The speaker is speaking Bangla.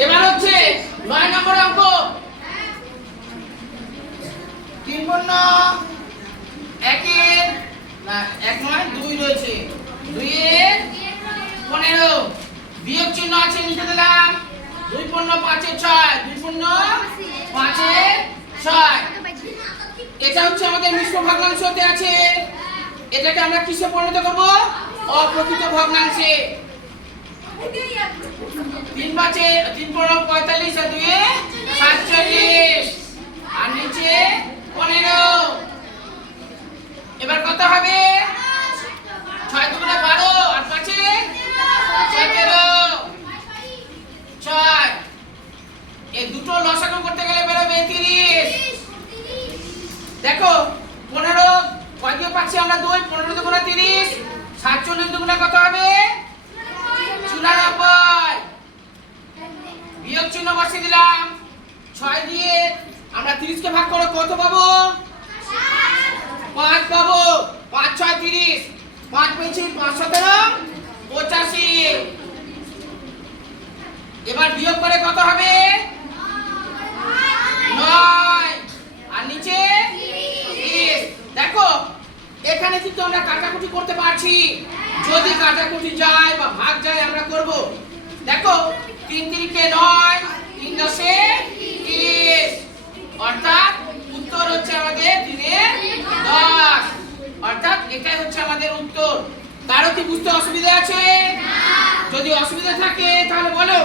এবার হচ্ছে 9 নম্বর অঙ্ক। 3 পূর্ণ 1 এর না 1 নয় 2 রয়েছে, 2 এর 15 বিয়োগ চিহ্ন আছে লিখে দিলাম। 2 পূর্ণ 5 এর 6, 2 পূর্ণ 5 এর 6। এটা হচ্ছে আমাদের মিশ্র ভগ্নাংশতে আছে। এটাকে আমরা কিসে পরিণত করব? অপ্রকৃত ভগ্নাংশে। 3 5 3 পূর্ণ 45 আর 2 এ 47 আর নিচে 15। এবার কত হবে? 6 দুগুণে 12 আর 5 এ 17 6। এই দুটো লসাগু করতে গেলে বেরোবে 30। দেখো 15 কয় দিয়ে পাচ্ছি আমরা 2, 15 দুগুণে 30, 47 দুগুণে কত হবে? 94। বিয়োগ চিহ্ন বসিয়ে দিলাম। 6 দিয়ে আমরা 30 কে ভাগ করে কত পাবো? 5 পাবো। 5 6 30, 5 পেয়েছি 5 17 85। এবার বিয়োগ করে কত হবে? 9 আর নিচে 30। দেখো এখানে কিন্তু আমরা কাটাকুটি করতে পারছি। যদি কাটাকুটি যায় বা ভাগ যায় আমরা করব। দেখো 3 3 9, 3 10 30, অর্থাৎ উত্তর হচ্ছে আমাদের 3 এর 10। অর্থাৎ এটাই হচ্ছে আমাদের উত্তর। কারো কি বুঝতে অসুবিধা আছে? যদি অসুবিধা থাকে তাহলে বলো।